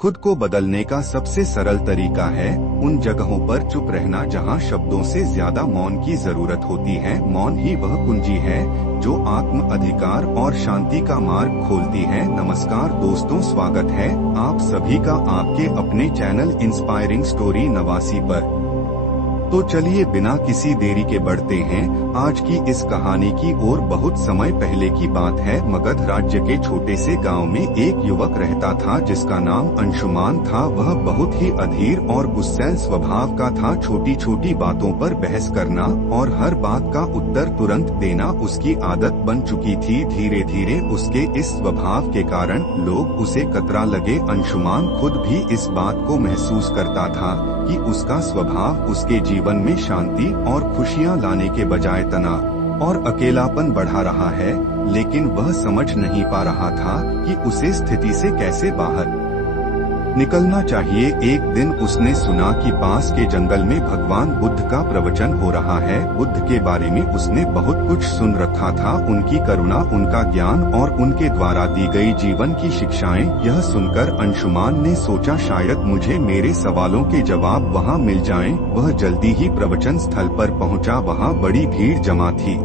खुद को बदलने का सबसे सरल तरीका है उन जगहों पर चुप रहना जहां शब्दों से ज्यादा मौन की जरूरत होती है। मौन ही वह कुंजी है जो आत्म अधिकार और शांति का मार्ग खोलती है। नमस्कार दोस्तों, स्वागत है आप सभी का आपके अपने चैनल इंस्पायरिंग स्टोरी 89 पर। तो चलिए बिना किसी देरी के बढ़ते हैं आज की इस कहानी की ओर। बहुत समय पहले की बात है। मगध राज्य के छोटे से गांव में एक युवक रहता था जिसका नाम अंशुमान था। वह बहुत ही अधीर और गुस्सैल स्वभाव का था। छोटी छोटी बातों पर बहस करना और हर बात का उत्तर तुरंत देना उसकी आदत बन चुकी थी। धीरे धीरे उसके इस स्वभाव के कारण लोग उसे कतरा लगे। अंशुमान खुद भी इस बात को महसूस करता था कि उसका स्वभाव उसके जीवन में शांति और खुशियां लाने के बजाय तनाव और अकेलापन बढ़ा रहा है, लेकिन वह समझ नहीं पा रहा था कि उसे स्थिति से कैसे बाहर निकलना चाहिए। एक दिन उसने सुना कि पास के जंगल में भगवान बुद्ध का प्रवचन हो रहा है। बुद्ध के बारे में उसने बहुत कुछ सुन रखा था, उनकी करुणा, उनका ज्ञान और उनके द्वारा दी गई जीवन की शिक्षाएं। यह सुनकर अंशुमान ने सोचा शायद मुझे मेरे सवालों के जवाब वहां मिल जाएं। वह जल्दी ही प्रवचन स्थल पर पहुंचा। वहां बड़ी भीड़ जमा थी।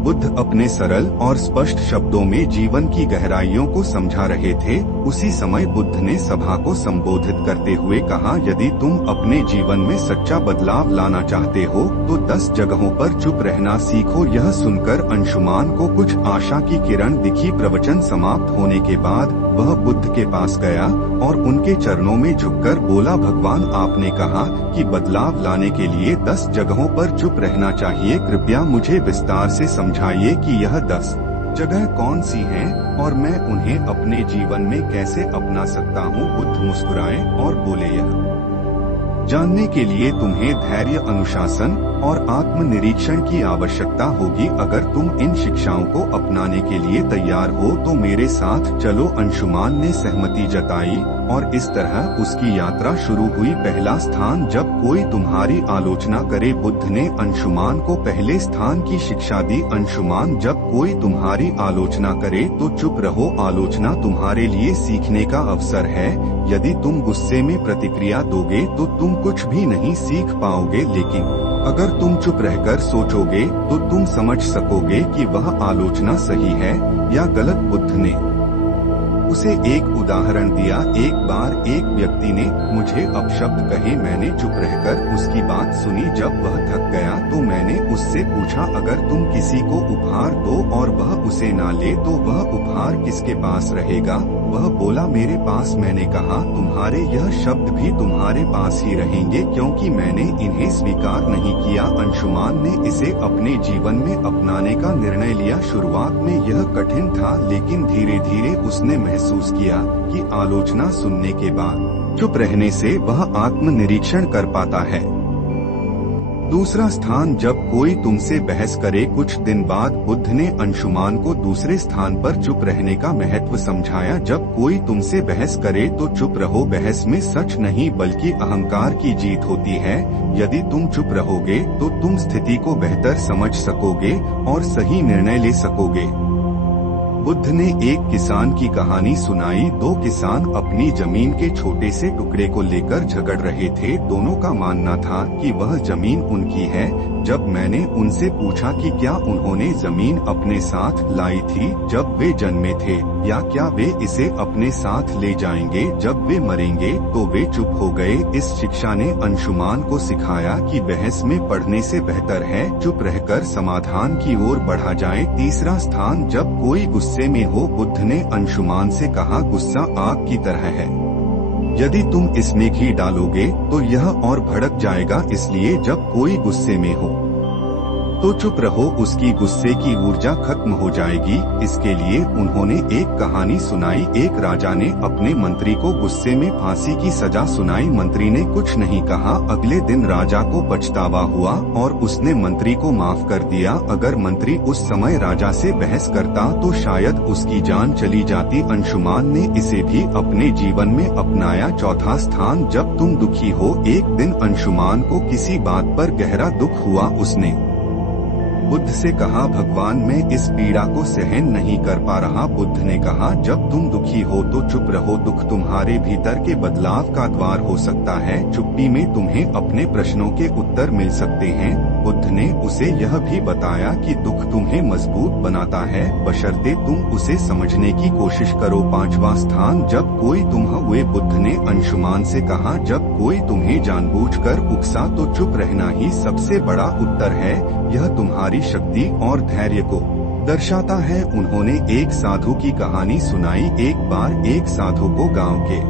बुद्ध अपने सरल और स्पष्ट शब्दों में जीवन की गहराइयों को समझा रहे थे। उसी समय बुद्ध ने सभा को संबोधित करते हुए कहा, यदि तुम अपने जीवन में सच्चा बदलाव लाना चाहते हो तो 10 जगहों पर चुप रहना सीखो। यह सुनकर अंशुमान को कुछ आशा की किरण दिखी। प्रवचन समाप्त होने के बाद वह बुद्ध के पास गया और उनके चरणों में झुककर बोला, भगवान आपने कहा कि बदलाव लाने के लिए 10 जगहों पर चुप रहना चाहिए। कृपया मुझे विस्तार से समझाइए कि यह 10 जगह कौन सी हैं और मैं उन्हें अपने जीवन में कैसे अपना सकता हूँ। बुद्ध मुस्कुराए और बोले, यह जानने के लिए तुम्हें धैर्य, अनुशासन और आत्मनिरीक्षण की आवश्यकता होगी। अगर तुम इन शिक्षाओं को अपनाने के लिए तैयार हो तो मेरे साथ चलो। अंशुमान ने सहमति जताई और इस तरह उसकी यात्रा शुरू हुई। पहला स्थान, जब कोई तुम्हारी आलोचना करे। बुद्ध ने अंशुमान को पहले स्थान की शिक्षा दी। अंशुमान, जब कोई तुम्हारी आलोचना करे तो चुप रहो। आलोचना तुम्हारे लिए सीखने का अवसर है। यदि तुम गुस्से में प्रतिक्रिया दोगे तो तुम कुछ भी नहीं सीख पाओगे, लेकिन अगर तुम चुप रहकर सोचोगे तो तुम समझ सकोगे कि वह आलोचना सही है या गलत। बुद्ध ने उसे एक उदाहरण दिया। एक बार एक व्यक्ति ने मुझे अपशब्द कहे। मैंने चुप रहकर उसकी बात सुनी। जब वह थक गया तो मैंने उससे पूछा, अगर तुम किसी को उपहार दो और वह उसे ना ले तो वह उपहार किसके पास रहेगा? वह बोला, मेरे पास। मैंने कहा, तुम्हारे यह शब्द भी तुम्हारे पास ही रहेंगे क्योंकि मैंने इन्हें स्वीकार नहीं किया। अंशुमान ने इसे अपने जीवन में अपनाने का निर्णय लिया। शुरुआत में यह कठिन था, लेकिन धीरे धीरे उसने महसूस किया कि आलोचना सुनने के बाद चुप रहने से वह आत्मनिरीक्षण कर पाता है। दूसरा स्थान, जब कोई तुमसे बहस करे। कुछ दिन बाद बुद्ध ने अंशुमान को दूसरे स्थान पर चुप रहने का महत्व समझाया। जब कोई तुमसे बहस करे तो चुप रहो। बहस में सच नहीं बल्कि अहंकार की जीत होती है। यदि तुम चुप रहोगे तो तुम स्थिति को बेहतर समझ सकोगे और सही निर्णय ले सकोगे। बुद्ध ने एक किसान की कहानी सुनाई। 2 किसान अपनी जमीन के छोटे से टुकड़े को लेकर झगड़ रहे थे। दोनों का मानना था कि वह जमीन उनकी है। जब मैंने उनसे पूछा कि क्या उन्होंने जमीन अपने साथ लाई थी जब वे जन्मे थे, या क्या वे इसे अपने साथ ले जाएंगे जब वे मरेंगे, तो वे चुप हो गए। इस शिक्षा ने अंशुमान को सिखाया कि बहस में पढ़ने से बेहतर है चुप रहकर समाधान की ओर बढ़ा जाए। तीसरा स्थान, जब कोई गुस्से में हो। बुद्ध ने अंशुमान से कहा, गुस्सा आग की तरह है। यदि तुम इसमें घी डालोगे तो यह और भड़क जाएगा। इसलिए जब कोई गुस्से में हो तो चुप रहो, उसकी गुस्से की ऊर्जा खत्म हो जाएगी। इसके लिए उन्होंने एक कहानी सुनाई। एक राजा ने अपने मंत्री को गुस्से में फांसी की सजा सुनाई। मंत्री ने कुछ नहीं कहा। अगले दिन राजा को पछतावा हुआ और उसने मंत्री को माफ कर दिया। अगर मंत्री उस समय राजा से बहस करता तो शायद उसकी जान चली जाती। अंशुमान ने इसे भी अपने जीवन में अपनाया। चौथा स्थान, जब तुम दुखी हो। एक दिन अंशुमान को किसी बात पर गहरा दुख हुआ। उसने बुद्ध से कहा, भगवान मैं इस पीड़ा को सहन नहीं कर पा रहा। बुद्ध ने कहा, जब तुम दुखी हो तो चुप रहो। दुख तुम्हारे भीतर के बदलाव का द्वार हो सकता है। चुप्पी में तुम्हें अपने प्रश्नों के उत्तर मिल सकते हैं। बुद्ध ने उसे यह भी बताया कि दुख तुम्हें मजबूत बनाता है, बशर्ते तुम उसे समझने की कोशिश करो। 5वां स्थान, जब कोई तुम हुए। बुद्ध ने अंशुमान से कहा, जब कोई तुम्हें जानबूझकर उकसा तो चुप रहना ही सबसे बड़ा उत्तर है। यह तुम्हारी शक्ति और धैर्य को दर्शाता है। उन्होंने एक साधु की कहानी सुनाई। एक बार एक साधु को गांव के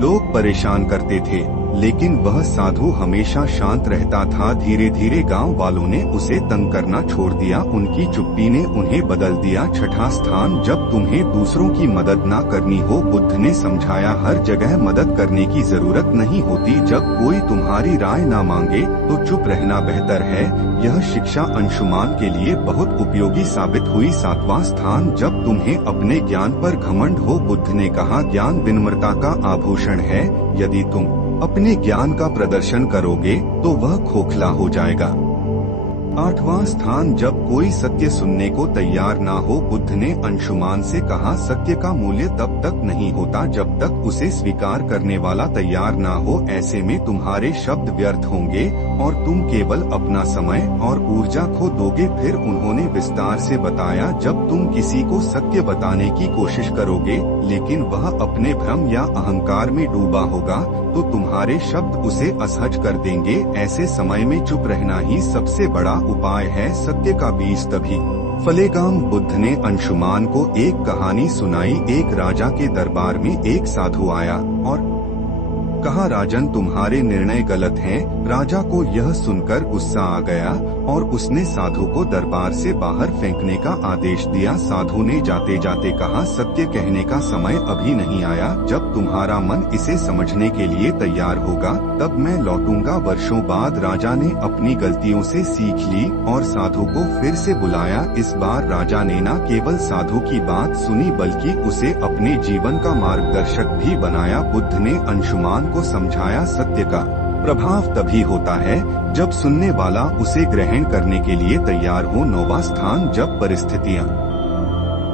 लोग परेशान करते थे, लेकिन वह साधु हमेशा शांत रहता था। धीरे धीरे गांव वालों ने उसे तंग करना छोड़ दिया। उनकी चुप्पी ने उन्हें बदल दिया। 6वां स्थान, जब तुम्हें दूसरों की मदद ना करनी हो। बुद्ध ने समझाया, हर जगह मदद करने की जरूरत नहीं होती। जब कोई तुम्हारी राय ना मांगे तो चुप रहना बेहतर है। यह शिक्षा अंशुमान के लिए बहुत उपयोगी साबित हुई। 7वां स्थान, जब तुम्हें अपने ज्ञान पर घमंड हो। बुद्ध ने कहा, ज्ञान विनम्रता का आभूषण है। यदि तुम अपने ज्ञान का प्रदर्शन करोगे तो वह खोखला हो जाएगा। 8वां स्थान, जब कोई सत्य सुनने को तैयार ना हो। बुद्ध ने अंशुमान से कहा, सत्य का मूल्य तब तक नहीं होता जब तक उसे स्वीकार करने वाला तैयार ना हो। ऐसे में तुम्हारे शब्द व्यर्थ होंगे और तुम केवल अपना समय और ऊर्जा खो दोगे। फिर उन्होंने विस्तार से बताया, जब तुम किसी को सत्य बताने की कोशिश करोगे लेकिन वह अपने भ्रम या अहंकार में डूबा होगा तो तुम्हारे शब्द उसे असहज कर देंगे। ऐसे समय में चुप रहना ही सबसे बड़ा उपाय है। सत्य का बीज तभी फलेगा। बुद्ध ने अंशुमान को एक कहानी सुनाई। एक राजा के दरबार में एक साधु आया और कहा, राजन तुम्हारे निर्णय गलत हैं। राजा को यह सुनकर गुस्सा आ गया और उसने साधु को दरबार से बाहर फेंकने का आदेश दिया। साधु ने जाते जाते कहा, सत्य कहने का समय अभी नहीं आया। जब तुम्हारा मन इसे समझने के लिए तैयार होगा तब मैं लौटूंगा। वर्षों बाद राजा ने अपनी गलतियों से सीख ली और साधु को फिर से बुलाया। इस बार राजा ने न केवल साधु की बात सुनी बल्कि उसे अपने जीवन का मार्गदर्शक भी बनाया। बुद्ध ने अंशुमान को समझाया, सत्य का प्रभाव तभी होता है जब सुनने वाला उसे ग्रहण करने के लिए तैयार हो। 9वां स्थान, जब परिस्थितियां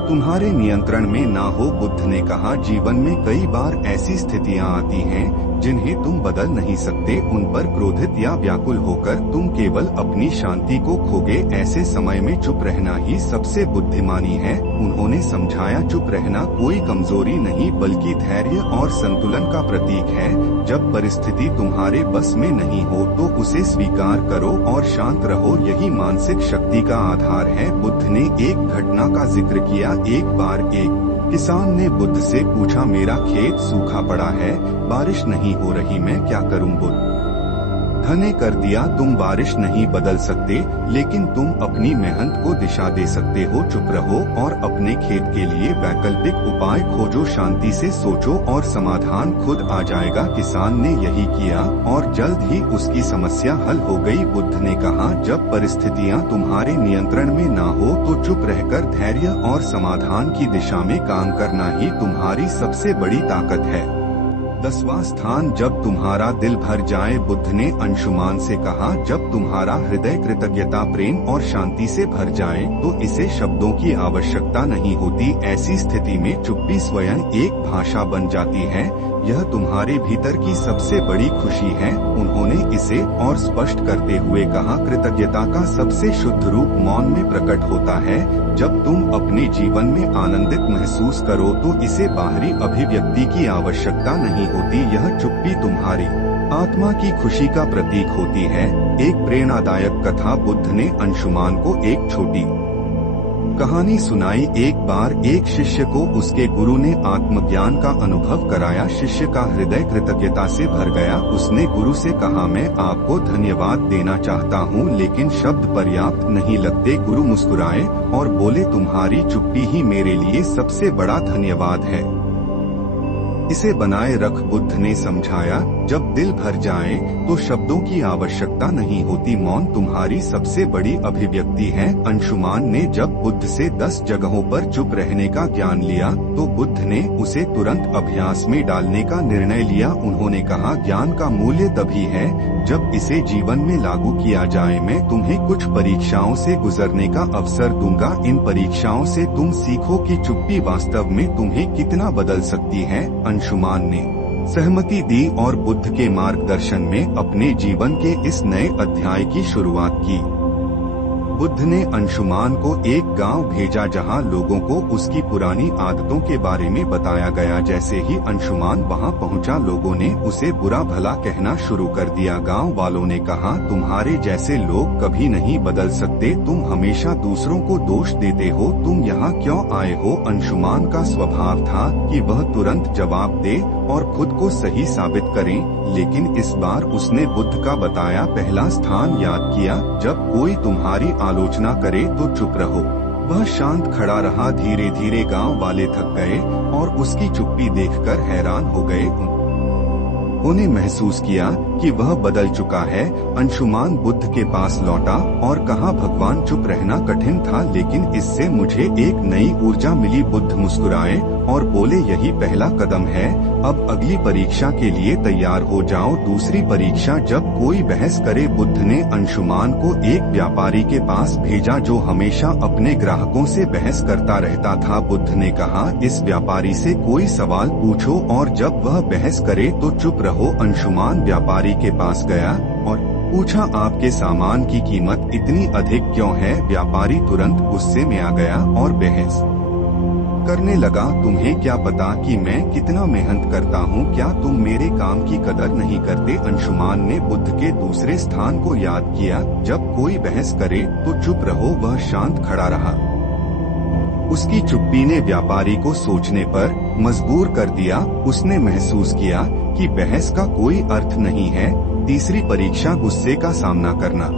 तुम्हारे नियंत्रण में ना हो। बुद्ध ने कहा, जीवन में कई बार ऐसी स्थितियां आती हैं जिन्हें तुम बदल नहीं सकते। उन पर क्रोधित या व्याकुल होकर तुम केवल अपनी शांति को खोगे। ऐसे समय में चुप रहना ही सबसे बुद्धिमानी है। उन्होंने समझाया, चुप रहना कोई कमजोरी नहीं बल्कि धैर्य और संतुलन का प्रतीक है। जब परिस्थिति तुम्हारे बस में नहीं हो तो उसे स्वीकार करो और शांत रहो। यही मानसिक शक्ति का आधार है। बुद्ध ने एक घटना का जिक्र किया। एक बार एक किसान ने बुद्ध से पूछा, मेरा खेत सूखा पड़ा है, बारिश नहीं हो रही, मैं क्या करूं? बुद्ध ने कर दिया, तुम बारिश नहीं बदल सकते लेकिन तुम अपनी मेहनत को दिशा दे सकते हो। चुप रहो और अपने खेत के लिए वैकल्पिक उपाय खोजो। शांति से सोचो और समाधान खुद आ जाएगा। किसान ने यही किया और जल्द ही उसकी समस्या हल हो गई। बुद्ध ने कहा, जब परिस्थितियां तुम्हारे नियंत्रण में ना हो तो चुप रहकर धैर्य और समाधान की दिशा में काम करना ही तुम्हारी सबसे बड़ी ताकत है। 10वां स्थान, जब तुम्हारा दिल भर जाए। बुद्ध ने अंशुमान से कहा, जब तुम्हारा हृदय कृतज्ञता, प्रेम और शांति से भर जाए तो इसे शब्दों की आवश्यकता नहीं होती। ऐसी स्थिति में चुप्पी स्वयं एक भाषा बन जाती है। यह तुम्हारे भीतर की सबसे बड़ी खुशी है। उन्होंने इसे और स्पष्ट करते हुए कहा, कृतज्ञता का सबसे शुद्ध रूप मौन में प्रकट होता है। जब तुम अपने जीवन में आनंदित महसूस करो तो इसे बाहरी अभिव्यक्ति की आवश्यकता नहीं होती। यह चुप्पी तुम्हारी आत्मा की खुशी का प्रतीक होती है। एक प्रेरणादायक कथा। बुद्ध ने अंशुमान को एक छोटी कहानी सुनाई। एक बार एक शिष्य को उसके गुरु ने आत्मज्ञान का अनुभव कराया। शिष्य का हृदय कृतज्ञता से भर गया। उसने गुरु से कहा, मैं आपको धन्यवाद देना चाहता हूँ लेकिन शब्द पर्याप्त नहीं लगते। गुरु मुस्कुराए और बोले, तुम्हारी चुप्पी ही मेरे लिए सबसे बड़ा धन्यवाद है, इसे बनाए रख। बुद्ध ने समझाया, जब दिल भर जाए तो शब्दों की आवश्यकता नहीं होती। मौन तुम्हारी सबसे बड़ी अभिव्यक्ति है। अंशुमान ने जब बुद्ध से 10 जगहों पर चुप रहने का ज्ञान लिया तो बुद्ध ने उसे तुरंत अभ्यास में डालने का निर्णय लिया। उन्होंने कहा, ज्ञान का मूल्य तभी है जब इसे जीवन में लागू किया जाए। मैं तुम्हें कुछ परीक्षाओं से गुजरने का अवसर दूंगा। इन परीक्षाओं से तुम सीखो कि चुप्पी वास्तव में तुम्हें कितना बदल सकती है। अंशुमान ने सहमति दी और बुद्ध के मार्गदर्शन में अपने जीवन के इस नए अध्याय की शुरुआत की। बुद्ध ने अंशुमान को एक गांव भेजा जहां लोगों को उसकी पुरानी आदतों के बारे में बताया गया। जैसे ही अंशुमान वहां पहुंचा, लोगों ने उसे बुरा भला कहना शुरू कर दिया। गांव वालों ने कहा, तुम्हारे जैसे लोग कभी नहीं बदल सकते, तुम हमेशा दूसरों को दोष देते हो, तुम यहाँ क्यों आए हो। अंशुमान का स्वभाव था कि वह तुरंत जवाब दे और खुद को सही साबित करे, लेकिन इस बार उसने बुद्ध का बताया पहला स्थान याद किया। जब कोई तुम्हारी आलोचना करे तो चुप रहो। वह शांत खड़ा रहा। धीरे धीरे गांव वाले थक गए और उसकी चुप्पी देखकर हैरान हो गए। उन्हें महसूस किया कि वह बदल चुका है। अंशुमान बुद्ध के पास लौटा और कहा, भगवान, चुप रहना कठिन था, लेकिन इससे मुझे एक नई ऊर्जा मिली। बुद्ध मुस्कुराए और बोले, यही पहला कदम है, अब अगली परीक्षा के लिए तैयार हो जाओ। दूसरी परीक्षा। जब कोई बहस करे, बुद्ध ने अंशुमान को एक व्यापारी के पास भेजा जो हमेशा अपने ग्राहकों से बहस करता रहता था। बुद्ध ने कहा, इस व्यापारी से कोई सवाल पूछो और जब वह बहस करे तो चुप रहो। अंशुमान व्यापारी के पास गया और पूछा, आपके सामान की कीमत इतनी अधिक क्यों है। व्यापारी तुरंत गुस्से में आ गया और बहस करने लगा, तुम्हें क्या पता कि मैं कितना मेहनत करता हूँ, क्या तुम मेरे काम की कदर नहीं करते। अंशुमान ने बुद्ध के दूसरे स्थान को याद किया, जब कोई बहस करे तो चुप रहो। वह शांत खड़ा रहा। उसकी चुप्पी ने व्यापारी को सोचने पर मजबूर कर दिया। उसने महसूस किया कि बहस का कोई अर्थ नहीं है। तीसरी परीक्षा, गुस्से का सामना करना।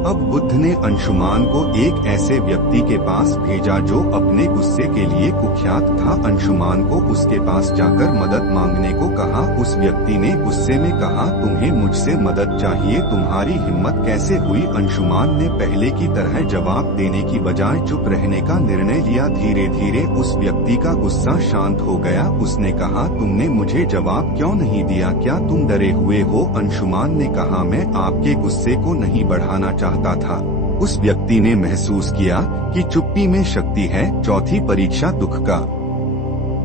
अब बुद्ध ने अंशुमान को एक ऐसे व्यक्ति के पास भेजा जो अपने गुस्से के लिए कुख्यात था। अंशुमान को उसके पास जाकर मदद मांगने को कहा। उस व्यक्ति ने गुस्से में कहा, तुम्हें मुझसे मदद चाहिए, तुम्हारी हिम्मत कैसे हुई। अंशुमान ने पहले की तरह जवाब देने की बजाय चुप रहने का निर्णय लिया। धीरे धीरे उस व्यक्ति का गुस्सा शांत हो गया। उसने कहा, तुमने मुझे जवाब क्यों नहीं दिया, क्या तुम डरे हुए हो। अंशुमान ने कहा, मैं आपके गुस्से को नहीं बढ़ाना चाहता था। उस व्यक्ति ने महसूस किया कि चुप्पी में शक्ति है। चौथी परीक्षा, दुख का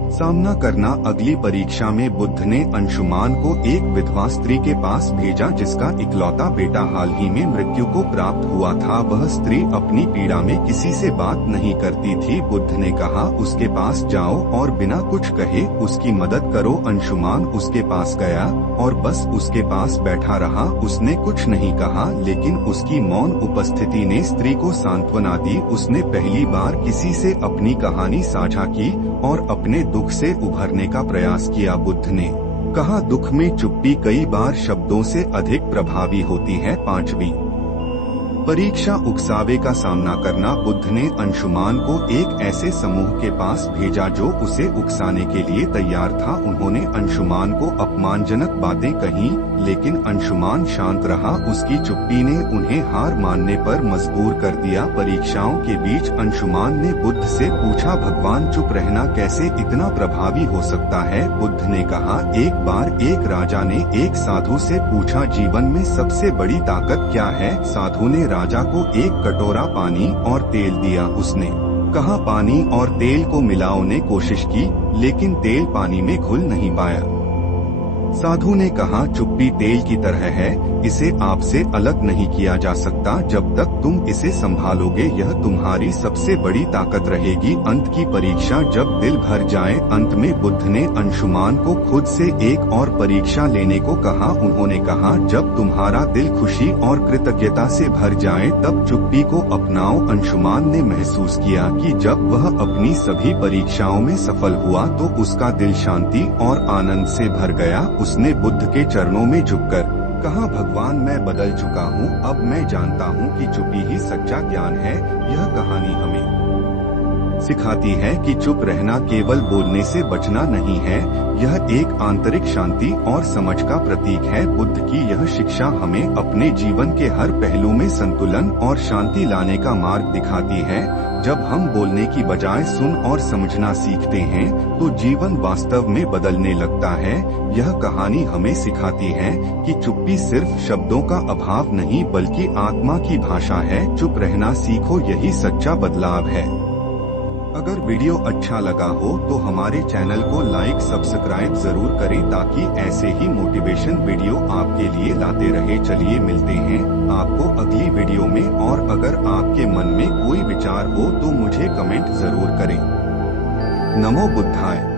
सामना करना। अगली परीक्षा में बुद्ध ने अंशुमान को एक विधवा स्त्री के पास भेजा जिसका इकलौता बेटा हाल ही में मृत्यु को प्राप्त हुआ था। वह स्त्री अपनी पीड़ा में किसी से बात नहीं करती थी। बुद्ध ने कहा, उसके पास जाओ और बिना कुछ कहे उसकी मदद करो। अंशुमान उसके पास गया और बस उसके पास बैठा रहा। उसने कुछ नहीं कहा, लेकिन उसकी मौन उपस्थिति ने स्त्री को सांत्वना दी। उसने पहली बार किसी से अपनी कहानी साझा की और अपने दुख से उभरने का प्रयास किया। बुद्ध ने कहा, दुख में चुप्पी कई बार शब्दों से अधिक प्रभावी होती है। पांचवी परीक्षा, उकसावे का सामना करना। बुद्ध ने अंशुमान को एक ऐसे समूह के पास भेजा जो उसे उकसाने के लिए तैयार था। उन्होंने अंशुमान को अपमानजनक बातें कही, लेकिन अंशुमान शांत रहा। उसकी चुप्पी ने उन्हें हार मानने पर मजबूर कर दिया। परीक्षाओं के बीच अंशुमान ने बुद्ध से पूछा, भगवान, चुप रहना कैसे इतना प्रभावी हो सकता है। बुद्ध ने कहा, एक बार एक राजा ने एक साधु से पूछा, जीवन में सबसे बड़ी ताकत क्या है। साधु ने राजा को एक कटोरा पानी और तेल दिया। उसने कहा, पानी और तेल को मिलाने कोशिश की, लेकिन तेल पानी में घुल नहीं पाया। साधु ने कहा, चुप्पी तेल की तरह है, इसे आपसे अलग नहीं किया जा सकता। जब तक तुम इसे संभालोगे, यह तुम्हारी सबसे बड़ी ताकत रहेगी। अंत की परीक्षा, जब दिल भर जाए। अंत में बुद्ध ने अंशुमान को खुद से एक और परीक्षा लेने को कहा। उन्होंने कहा, जब तुम्हारा दिल खुशी और कृतज्ञता से भर जाए तब चुप्पी को अपनाओ। अंशुमान ने महसूस किया कि जब वह अपनी सभी परीक्षाओं में सफल हुआ तो उसका दिल शांति और आनंद से भर गया। उसने बुद्ध के चरणों में झुककर कहा, भगवान, मैं बदल चुका हूँ। अब मैं जानता हूँ कि चुप्पी ही सच्चा ज्ञान है। यह कहानी हमें सिखाती है कि चुप रहना केवल बोलने से बचना नहीं है, यह एक आंतरिक शांति और समझ का प्रतीक है। बुद्ध की यह शिक्षा हमें अपने जीवन के हर पहलू में संतुलन और शांति लाने का मार्ग दिखाती है। जब हम बोलने की बजाय सुन और समझना सीखते हैं तो जीवन वास्तव में बदलने लगता है। यह कहानी हमें सिखाती है कि चुप्पी सिर्फ शब्दों का अभाव नहीं बल्कि आत्मा की भाषा है। चुप रहना सीखो, यही सच्चा बदलाव है। अगर वीडियो अच्छा लगा हो तो हमारे चैनल को लाइक सब्सक्राइब जरूर करें ताकि ऐसे ही मोटिवेशन वीडियो आपके लिए लाते रहे। चलिए मिलते हैं आपको अगली वीडियो में, और अगर आपके मन में कोई विचार हो तो मुझे कमेंट जरूर करें। नमो बुद्धाय।